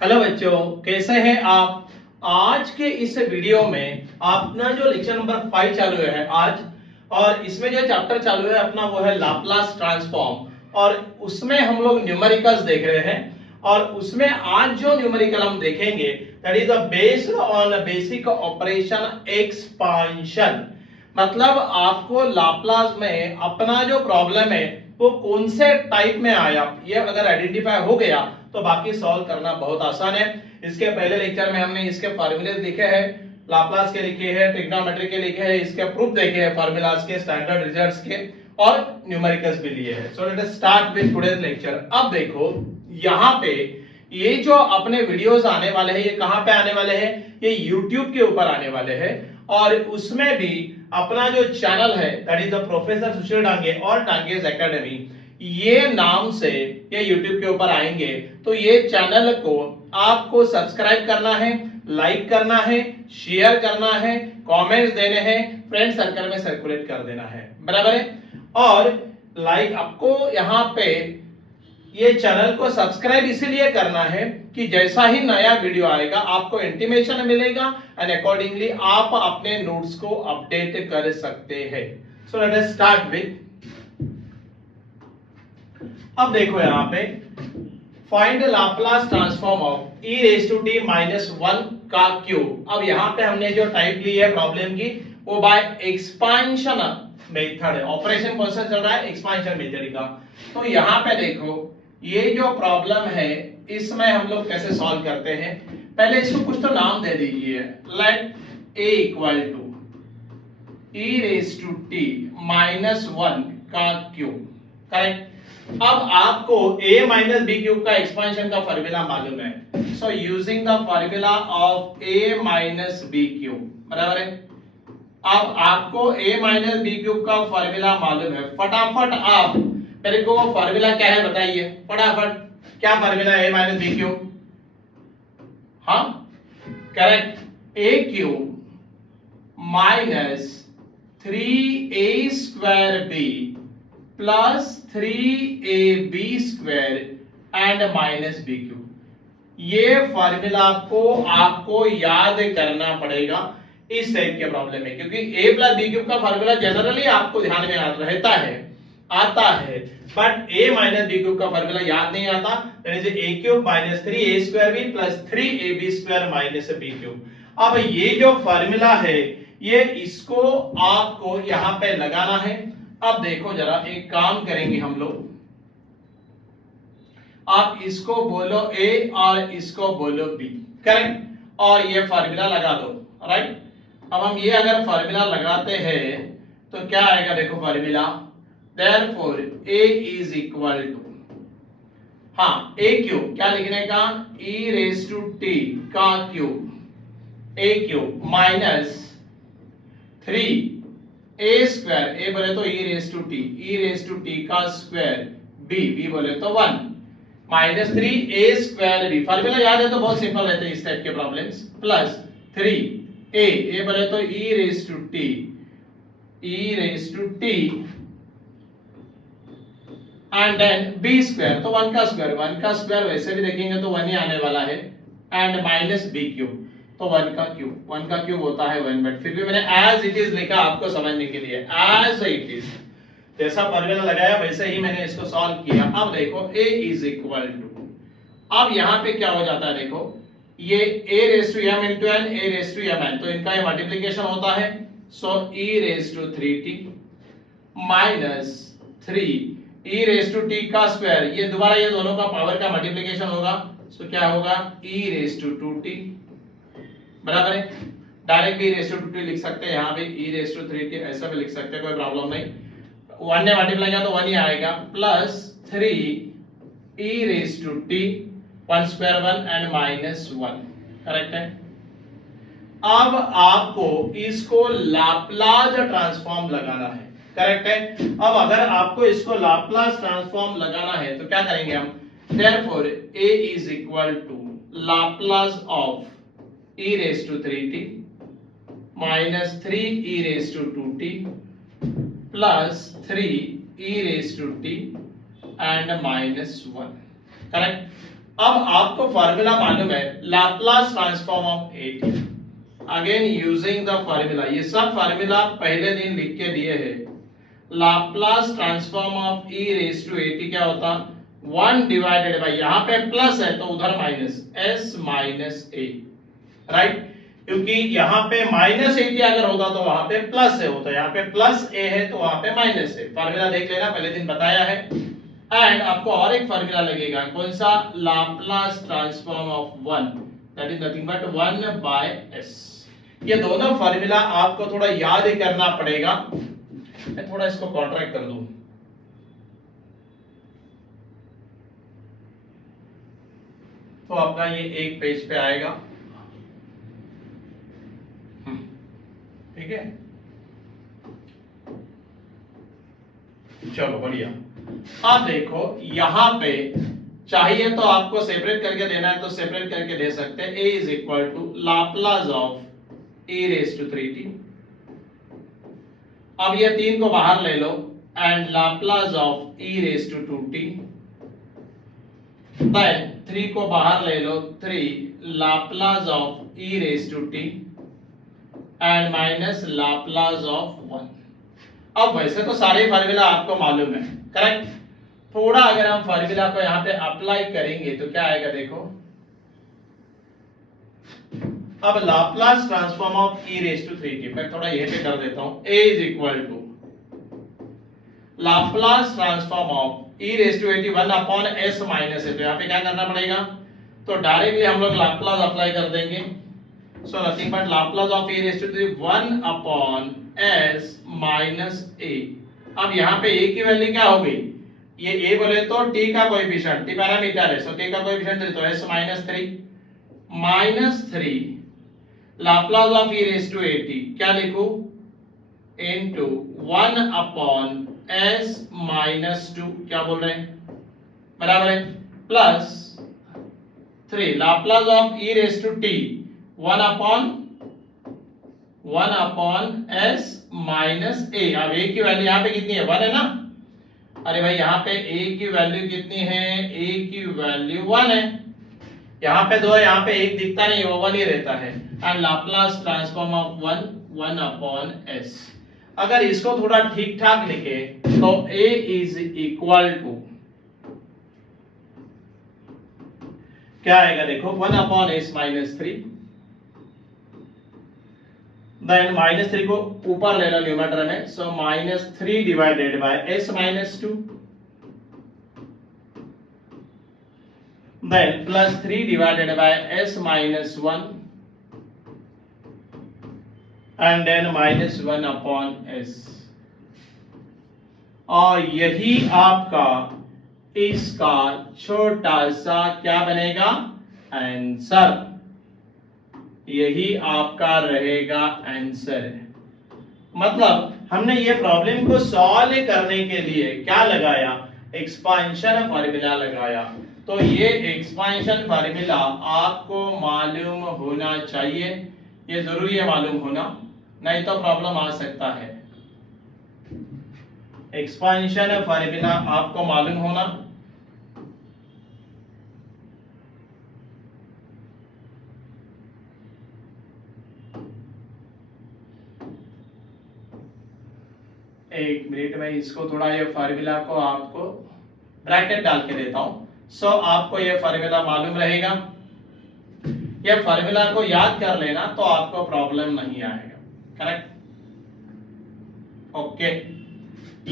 Hello बच्चों, कैसे हैं आप। आज के इस वीडियो में अपना जो लेक्चर नंबर 5 चालू है आज, और इसमें जो चैप्टर चालू है अपना वो है लाप्लास ट्रांसफॉर्म। और उसमें हम लोग न्यूमेरिकल्स देख रहे हैं, और उसमें आज जो न्यूमेरिकल हम देखेंगे that is based on basic operation expansion. मतलब आपको लाप्लास में अपना जो प्रॉब्लम है वो कौन से टाइप में आया, ये अगर आइडेंटिफाई हो गया तो बाकी सॉल्व करना बहुत आसान है। इसके पहले लेक्चर में हमने इसके फार्मूले लिखे हैं, लाप्लास के लिखे हैं, ट्रिग्नोमेट्री के लिखे हैं, इसके प्रूफ देखे हैं, फार्मूलास के, स्टैंडर्ड रिजल्ट्स के, और न्यूमेरिकल्स भी लिए हैं। So let us start with today's lecture. अब देखो यहाँ पे ये जो अपने वीडियोस आने वाले हैं ये कहाँ पे आने वाले हैं, ये YouTube के ऊपर आने वाले हैं। और उसमें भी अपना जो चैनल है दैट इज द प्रोफेसर सुशील डांगे और डांगेज एकेडमी, ये नाम से ये YouTube के ऊपर आएंगे। तो ये चैनल को आपको सब्सक्राइब करना है, लाइक करना है, शेयर करना है, कमेंट्स देने हैं, फ्रेंड सर्कल में सर्कुलेट कर देना है, बराबर है। और लाइक आपको यहाँ पे ये चैनल को सब्सक्राइब इसीलिए करना है कि जैसा ही नया वीडियो आएगा आपको इंटीमेशन मिलेगा एंड अकॉर्डिंगली आप अपने नोट्स को अपडेट कर सकते हैं। So let us start with, अब देखो यहाँ पे find Laplace transform of e raise to t minus 1 का क्यूब। अब यहाँ पे हमने जो टाइप ली है प्रॉब्लम की वो बाय एक्सपांशन मेथड है। ऑपरेशन कौन सा चल रहा है, एक्सपांशन मेथड का। तो यहाँ पे देखो ये जो प्रॉब्लम है इसमें हम लोग कैसे सॉल्व करते हैं, पहले इसको कुछ तो नाम दे दीजिए। Let a equal to e raise to t minus 1 का क्यूब, करेक्ट। अब आपको a माइनस बी क्यूब का एक्सपांशन का फॉर्मूला मालूम है। So using the formula of a minus b cube, बराबर है। अब आपको a माइनस बी क्यूब का फॉर्मूला मालूम है, फटाफट आप मेरे को वो फॉर्मूला क्या है बताइए फटाफट। क्या फॉर्मूला है a माइनस बी क्यूब? हाँ correct, a cube minus 3a square b plus 3ab square and minus b cube. ये फॉर्मूला आपको याद करना पड़ेगा इस टाइप के प्रॉब्लम में, क्योंकि a प्लस बी क्यूब का फॉर्मूला जनरली आपको ध्यान में आता है, but a minus b cube का फॉर्मूला याद नहीं आता। That is a cube minus 3a square b plus 3ab square minus b cube. अब ये जो फॉर्मूला है ये इसको आपको यहाँ पे लगाना है। अब देखो जरा एक काम करेंगे हम लोग, आप इसको बोलो a और इसको बोलो b, करेक्ट, और ये फार्मूला लगा दो, राइट। अब हम ये अगर फार्मूला लगाते हैं तो क्या आएगा, देखो formula, therefore a is equal to, हाँ a क्यूब क्या लिखने का, e रेज टू t का cube, a cube minus 3a square, a बोले तो e रेज टू t का स्क्वायर, b बोले तो 1 minus 3a square b। Formula याद है तो बहुत सिंपल रहते हैं इस टाइप के प्रॉब्लम्स, प्लस 3a बोले तो e raise to t and then b square, तो 1 का स्क्वायर वैसे भी देखेंगे तो 1 ही आने वाला है, एंड माइनस b क्यूब, तो 1 का क्यूब होता है 1, बट फिर भी मैंने एज इट इज लिखा आपको समझने के लिए, एज इट इज, जैसा फॉर्मूला लगाया वैसे ही मैंने इसको सॉल्व किया। अब देखो a इज इक्वल टू, अब यहाँ पे क्या हो जाता है, देखो ये a raise to m into n, a raise to mn, तो इनका ये मल्टीप्लिकेशन होता है। So e raise to 3t minus 3 e raise to t का स्क्वायर, ये दोबारा ये दोनों का पावर का मल्टीप्लिकेशन होगा। सो क्या होगा, e रेज टू 2t, बराबर है। डायरेक्ट भी रेज टू 2t लिख सकते हैं, यहाँ पे e रेज टू 3t ऐसा भी लिख सकते हैं, कोई प्रॉब्लम नहीं। 1 ने मल्टीप्लाई किया तो 1 ही आएगा, plus 3 e raise to t 1 square 1 and minus 1, correct है। अब आपको इसको लाप्लास ट्रांसफॉर्म लगाना है, करेक्ट है। अब अगर आपको इसको लाप्लास ट्रांसफॉर्म लगाना है तो क्या करेंगे हम, therefore a is equal to Laplace of e raise to 3t minus 3 e raise to 2t plus 3 e raise to t and minus 1, correct. अब आपको फार्मूला मालूम है Laplace transform of at, again using the formula, ये सब formula पहले दिन लिख के दिए हैं। Laplace transform of e raise to at क्या होता, 1 डिवाइडेड बाय, यहाँ पे प्लस है तो उधर माइनस, एस माइनस ए, राइट, क्योंकि यहाँ पे माइनस एटी अगर होता तो वहां पे प्लस ए होता, यहाँ पे प्लस ए है तो वहां पे माइनस ए। फार्मूला देख लेना, पहले दिन बताया है। एंड आपको और एक फार्मूला लगेगा, कौन सा, Laplace transform of 1, that is nothing but 1 by S. ये दोनों फार्मूला आपको थोड़ा याद ही करना पड़ेगा। मैं थोड़ा इसको कॉन्ट्रैक्ट कर दूं, तो अपना ये एक पेज पे आएगा, ठीक है, चलो बढ़िया। अब देखो यहां पे चाहिए तो आपको सेपरेट करके देना है तो सेपरेट करके दे सकते हैं। a is equal to Laplace of e raise to 3t। अब ये 3 को बाहर ले लो and Laplace of e raise to 2t, then 3 को बाहर ले लो, 3 Laplace of e raise to t and minus Laplace of 1। अब वैसे तो सारे फार्मूला आपको मालूम है, करेक्ट। थोड़ा अगर हम फार्मूला को यहाँ पे अप्लाई करेंगे तो क्या आएगा, देखो। अब Laplace transform of e raise to 3t, मैं थोड़ा यहीं पे कर देता हूं, a is equal to Laplace transform of e raise to 80 1 upon s minus है, तो यहाँ पे क्या करना पड़ेगा, तो डायरेक्टली हम लोग लाप्लास अप्लाई कर देंगे। So nothing but Laplace of e raise to 1 upon s minus a। अब यहाँ पे a की वैल्यू क्या हो गई, ये a बोले तो t का कोएफिशिएंट, t पैरामीटर है, सो t का कोएफिशिएंट तो s minus 3 Laplace of e raise to 80 क्या लिखूं, इनटू 1 अपॉन s माइनस 2, क्या बोल रहे हैं, बराबर है, plus 3 Laplace of e raise to t 1 upon s minus a। अब a की वैल्यू यहाँ पे कितनी है, 1 है ना, अरे भाई यहाँ पे a की वैल्यू कितनी है, a की वैल्यू 1 है, यहाँ पे 2 है, यहाँ पे 1 दिखता नहीं, वो 1 ही रहता है। And Laplace transform of 1 upon s। अगर इसको थोड़ा ठीक ठाक लिखे तो a इज इक्वल टू क्या आएगा, देखो 1 upon s minus 3, then minus 3 को ऊपर ले लो न्यूमरेटर में, so minus 3 divided by s minus 2, then plus 3 divided by s minus 1 and then minus 1 upon s। और यही आपका इसका छोटा सा क्या बनेगा, आंसर, यही आपका रहेगा आंसर। मतलब हमने ये प्रॉब्लम को सॉल्व करने के लिए क्या लगाया, एक्सपांशन फार्मूला लगाया। तो ये एक्सपांशन फार्मूला आपको मालूम होना चाहिए, ये जरूरी है मालूम होना, नहीं तो प्रॉब्लम आ सकता है। एक्सपांशन फार्मूला आपको मालूम होना, एक मिनट में इसको थोड़ा ये फार्मूला को आपको ब्रैकेट डाल के देता हूं। सो आपको ये फार्मूला मालूम रहेगा, ये फार्मूला को याद कर लेना तो आपको प्रॉब्लम नहीं आएगा, करेक्ट, ओके।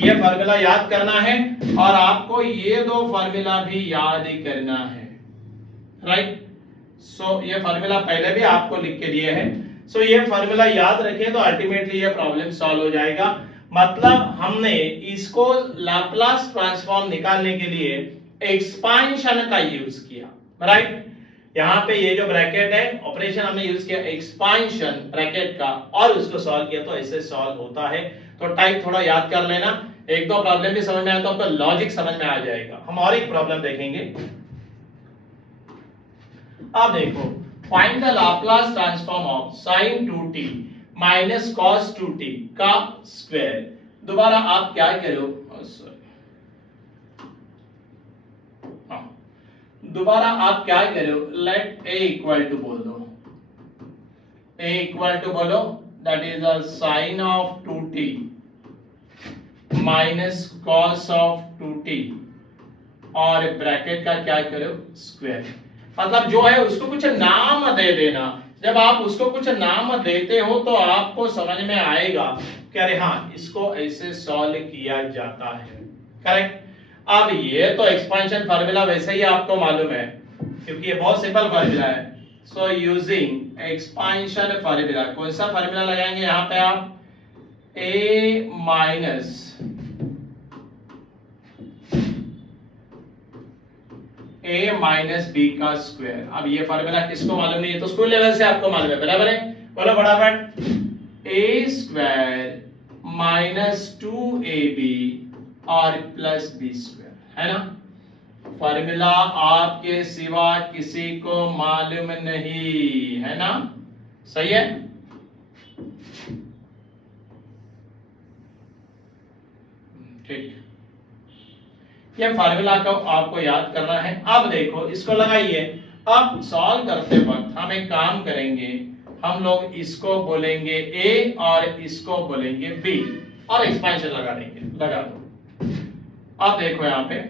ये फार्मूला याद करना है और आपको ये 2 फार्मूला भी याद ही करना है, राइट। सो ये फार्मूला पहले भी आपको लिख के दिए हैं, सो ये फार्मूला याद रखें तो अल्टीमेटली ये प्रॉब्लम सॉल्व हो जाएगा। मतलब हमने इसको लाप्लास ट्रांसफॉर्म निकालने के लिए एक्सपांशन का यूज किया, राइट। यहाँ पे ये जो ब्रैकेट है ऑपरेशन हमने यूज किया एक्सपांशन ब्रैकेट का और उसको सॉल्व किया, तो ऐसे सॉल्व होता है। तो टाइप थोड़ा याद कर लेना, एक दो प्रॉब्लम भी समझ में आया तो आपको लॉजिक समझ में आ जाएगा। हम और एक प्रॉब्लम देखेंगे। अब देखो, find the Laplace transform of sin 2t minus cos 2t का स्क्वायर। दोबारा आप क्या करो, दोबारा आप क्या करो, लेट ए इक्वल टू बोल दो, ए इक्वल टू बोलो, that is the sine of 2t minus cos of 2t और ब्रैकेट का क्या करो, स्क्वायर। मतलब जो है उसको कुछ नाम दे देना। जब आप उसको कुछ नाम देते हो तो आपको समझ में आएगा कि अरे हाँ इसको ऐसे सॉल्व किया जाता है, करेक्ट। अब ये तो एक्सपेंशन फार्मूला वैसे ही आपको मालूम है क्योंकि ये बहुत सिंपल फार्मूला है। सो यूजिंग एक्सपेंशन फार्मूला, कौन सा फार्मूला लगाएंगे यहाँ पे आप, a minus a minus b का स्क्वायर। अब ये फार्मूला किसको मालूम नहीं है, तो स्कूल लेवल से आपको मालूम है, बराबर है। बोलो फटाफट, a स्क्वायर माइनस 2ab और प्लस बी स्क्वायर, है ना। फार्मूला आपके सिवा किसी को मालूम नहीं है ना, सही है। ठीक, ये फार्मूला को आपको याद करना है। अब देखो इसको लगाइए। अब सॉल्व करते वक्त हम एक काम करेंगे, हम लोग इसको बोलेंगे a और इसको बोलेंगे b और एक्सपेंशन लगा देंगे, लगा दो। अब देखो यहाँ पे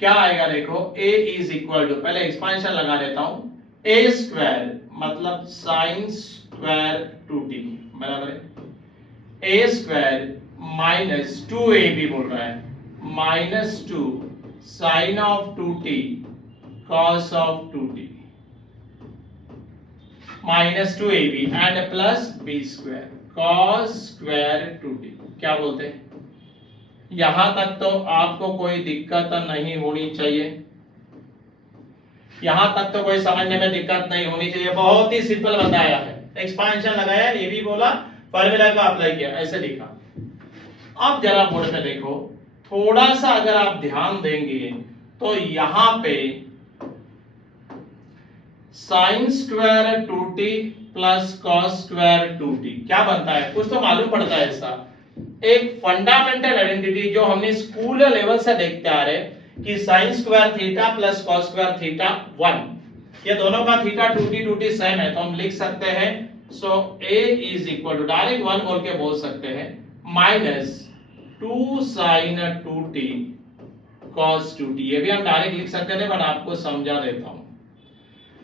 क्या आएगा, देखो a इज इक्वल टू, पहले एक्सपेंशन लगा देता हूं, a स्क्वायर मतलब साइन स्क्वायर 2t बराबर है a स्क्वायर माइनस 2ab बोल रहा है, minus 2 sine of 2t cos of 2t minus 2ab and plus b square cos square 2t। क्या बोलते हैं, यहां तक तो आपको कोई दिक्कत नहीं होनी चाहिए, यहां तक तो कोई समझने में दिक्कत नहीं होनी चाहिए, बहुत ही सिंपल बताया है। एक्सपेंशन लगाया, ये भी बोला, फार्मूला का अप्लाई किया, ऐसे लिखा। अब जरा बोर्ड पे देखो, थोड़ा सा अगर आप ध्यान देंगे तो यहां पे sine square 2t plus cos square 2t क्या बनता है, कुछ तो मालूम पड़ता है ऐसा। एक फंडामेंटल आइडेंटिटी जो हमने स्कूल लेवल से देखते आ रहे कि sine square theta plus cos square theta 1, ये दोनों का थीटा 2t सेम है, तो हम लिख सकते हैं so a is equal to, direct 1 बोल के बोल सकते हैं, minus 2 sign 2t cos 2t। ये भी हम डायरेक्ट लिख सकते थे बट आपको समझा देता हूं।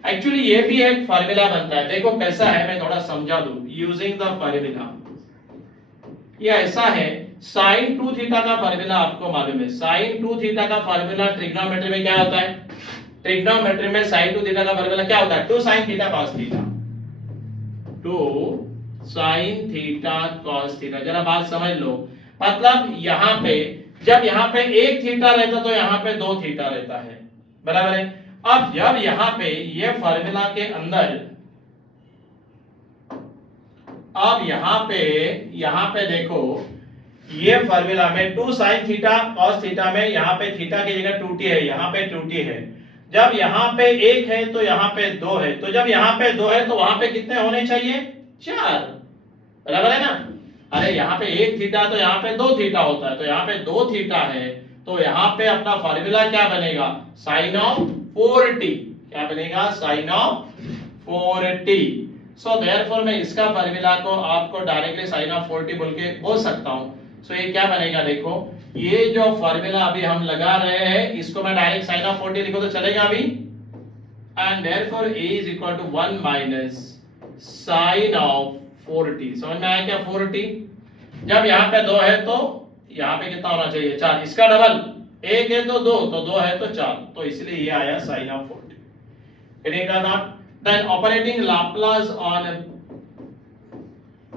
एक्चुअली ये भी एक फार्मूला बनता है, देखो कैसा है, मैं थोड़ा समझा दूं। यूजिंग द फार्मूला, ये ऐसा है, साइन 2 थीटा का फार्मूला आपको मालूम है, साइन 2 थीटा का फार्मूला ट्रिग्नोमेट्री में क्या होता है, ट्रिग्नोमेट्री में साइन 2 थीटा का फार्मूला क्या होता है, 2 sine theta cos theta, 2 sine theta cos theta. जरा बात समझ लो, मतलब यहां पे जब यहां पे 1 थीटा रहता तो यहां पे 2 थीटा रहता है, बराबर है। अब जब यहां पे ये फार्मूला के अंदर, अब यहां पे देखो ये फार्मूला में 2 साइन थीटा cos थीटा में यहां पे थीटा की जगह 2t है, यहां पे 2t है। जब यहां पे 1 है तो यहां पे 2 है, तो जब यहां पे 2 है तो वहां पे कितने होने चाहिए, 4, बराबर है ना। अरे यहां पे 1 थीटा तो यहां पे 2 थीटा होता है, तो यहां पे 2 थीटा है, तो यहां पे अपना फार्मूला क्या बनेगा, साइन ऑफ 4t, क्या बनेगा, sign of 4t। So therefore मैं इसका फार्मूला को आपको डायरेक्टली साइन ऑफ 4t बोल के बोल सकता हूं। सो ये क्या बनेगा, देखो ये जो फार्मूला अभी हम लगा रहे हैं इसको मैं डायरेक्ट साइन ऑफ 4t लिखो तो चलेगा अभी, and therefore a is equal to 1 minus sine of 4t। समझ में आया क्या, 4t जब यहां पे 2 है तो यहां पे कितना होना चाहिए, 4, इसका डबल, 1 है तो 2, तो 2 है तो 4, तो इसलिए ये आया sine of 4t। Then operating Laplace on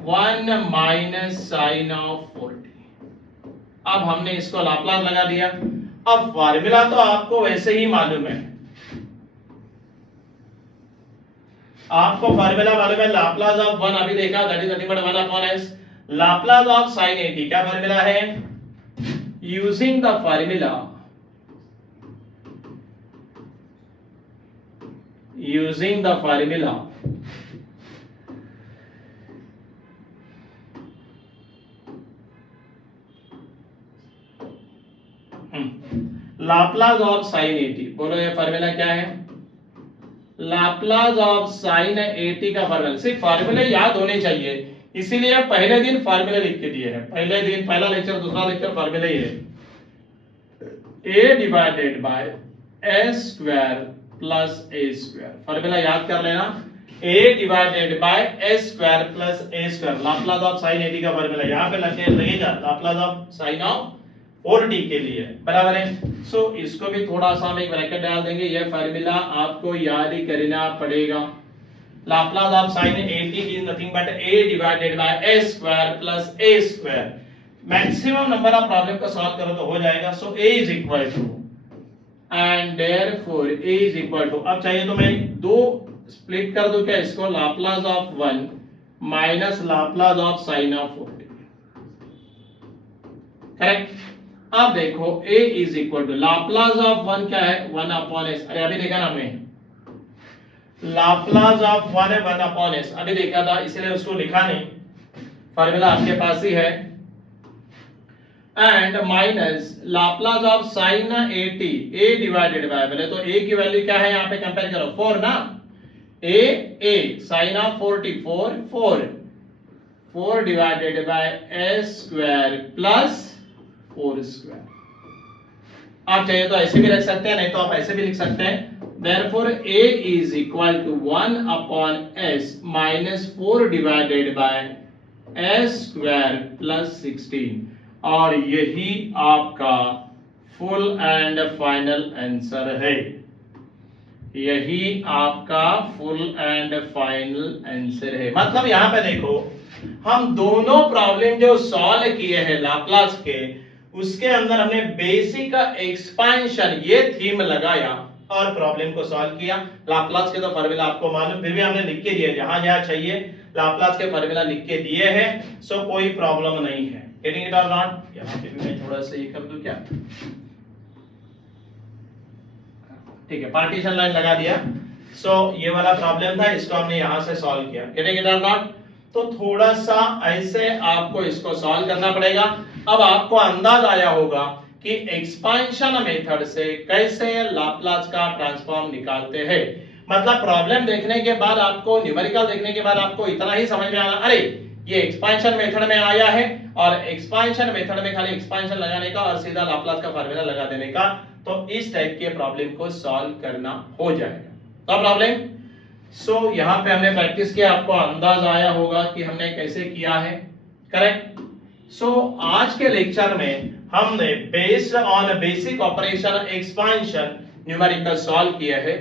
1 minus sin of 4t। अब हमने इसको लाप्लास लगा दिया। अब फार्मूला तो आपको वैसे ही मालूम है, आपको फार्मूला मालूम है, लाप्लास ऑफ 1 अभी देखा, that is nothing but 1 upon s, Laplace of sin 80 क्या फार्मूला है, using the formula, using the formula Laplace of sine 80। बोलो ये फार्मूला क्या है? लाप्लास ऑफ साइन 80 का फार्मूला, सिर्फ फार्मूले याद होने चाहिए, इसीलिए पहले दिन फार्मूले लिख के दिए हैं। पहले दिन, पहला लेक्चर, दूसरा लेक्चर फार्मूले ही है। a divided by a square plus a square, formula याद कर लेना। a divided by a square plus a square, Laplace of sine 80 का फार्मूला यहां पे लगेगा, Laplace of sine of 4t के लिए, बराबर है। सो इसको भी थोड़ा सा हम एक ब्रैकेट डाल देंगे, यह फार्मूला आपको याद ही करना पड़ेगा। Laplace of sine 80 is nothing but a divided by a square plus a square. Maximum number of problem को सॉल्व करो तो हो जाएगा। So a is equal to, and therefore a is equal to, अब चाहिए तो मैं दो स्प्लिट कर दूं क्या इसको, Laplace of 1 minus Laplace of sine of 40, correct. अब देखो a is equal to Laplace of 1 क्या है, 1 अपॉन s, अरे अभी देखा ना हमने, लाप्लास ऑफ 1 है 1 अपॉन s, अभी देखा था इसलिए उसको लिखा नहीं, फार्मूला आपके पास ही है। And minus Laplace of sine 80 a divided bye, बोले तो a की वैल्यू क्या है यहाँ पे कंपेयर करो, 4 ना, a sine of 44 4 divided by a square plus 4 square. आप चाहिए तो ऐसे भी रख सकते हैं, नहीं तो आप ऐसे भी लिख सकते हैं। Therefore a is equal to 1 upon s minus 4 divided by s square plus 16, और यही आपका फुल एंड फाइनल आंसर है। यही आपका फुल एंड फाइनल आंसर है। मतलब यहां पे देखो, हम दोनों प्रॉब्लम जो सॉल्व किए हैं लाप्लास के, उसके अंदर हमने बेसिक एक्सपेंशन ये थीम लगाया और प्रॉब्लम को सॉल्व किया। लाप्लास के तो फार्मूला आपको मालूम, फिर भी हमने लिख के दिए, जहां जहां चाहिए लाप्लास के फार्मूला लिख के दिए हैं। सो कोई प्रॉब्लम नहीं है। गेटिंग इट और नॉट? यहां पे भी मैं थोड़ा सा ये कर दूं क्या, ठीक है, पार्टीशन लाइन लगा दिया। सो ये वाला प्रॉब्लम था, इसको हमने यहां से सॉल्व किया। गेटिंग इट और नॉट? तो थोड़ा सा ऐसे आपको इसको सॉल्व करना पड़ेगा। अब आपको अंदाज आया होगा कि एक्सपेंशन मेथड से कैसे लाप्लास का ट्रांसफॉर्म निकालते हैं। मतलब प्रॉब्लम देखने के बाद आपको, न्यूमेरिकल देखने के बाद आपको इतना ही समझ में आना, अरे ये एक्सपेंशन मेथड में आया है, और एक्सपेंशन मेथड में खाली एक्सपेंशन लगाने का और सीधा लाप्लास का फार्मूला लगा देने का, तो इस टाइप के प्रॉब्लम को सॉल्व करना हो जाएगा। तो प्रॉब्लम, सो यहां पे हमने प्रैक्टिस किया, आपको अंदाज आया होगा कि हमने कैसे किया है, करेक्ट। सो आज के लेक्चर में हमने based on basic operation expansion numerical solve किया है।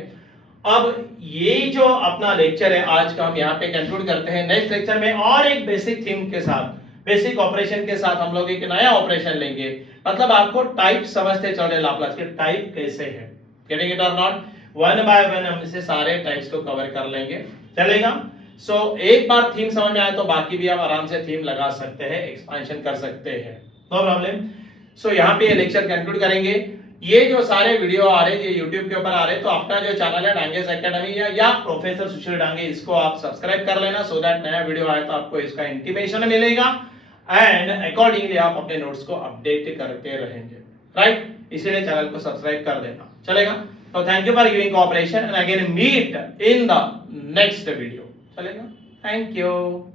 अब ये जो अपना लेक्चर है आज का, हम यहाँ पे कंक्लूड करते हैं। नेक्स्ट लेक्चर में और एक बेसिक थीम के साथ, बेसिक ऑपरेशन के साथ हम लोग एक नया ऑपरेशन लेंगे। मतलब आपको टाइप समझते चल रहे लाप्लास के टाइप कैसे है। गेटिंग इट और नॉट? वन बाय वन हम इसे सारे टाइप्स को कवर कर लेंगे, चलेगा। सो एक बार थीम समझ में आए तो बाकी भी आप आराम से थीम लगा सकते हैं, एक्सपेंशन कर सकते हैं, नो प्रॉब्लम। सो यहाँ पे ये लेक्चर कंक्लूड करेंगे। ये जो सारे वीडियो आ रहे हैं, ये YouTube के ऊपर आ रहे हैं, तो अपना जो चैनल है डांगेस एकेडमी या प्रोफेसर सुशील डांगे, इसको आप सब्सक्राइब कर लेना, सो दैट नया वीडियो आए तो आपको इसका इंटीमेशन मिलेगा, एंड अकॉर्डिंगली आप अपने नोट्स को अपडेट करते रहेंगे, राइट। इसीलिए चैनल को सब्सक्राइब कर देना, चलेगा। तो thank you for giving cooperation, and again meet in the next video, चलेगा। Thank you.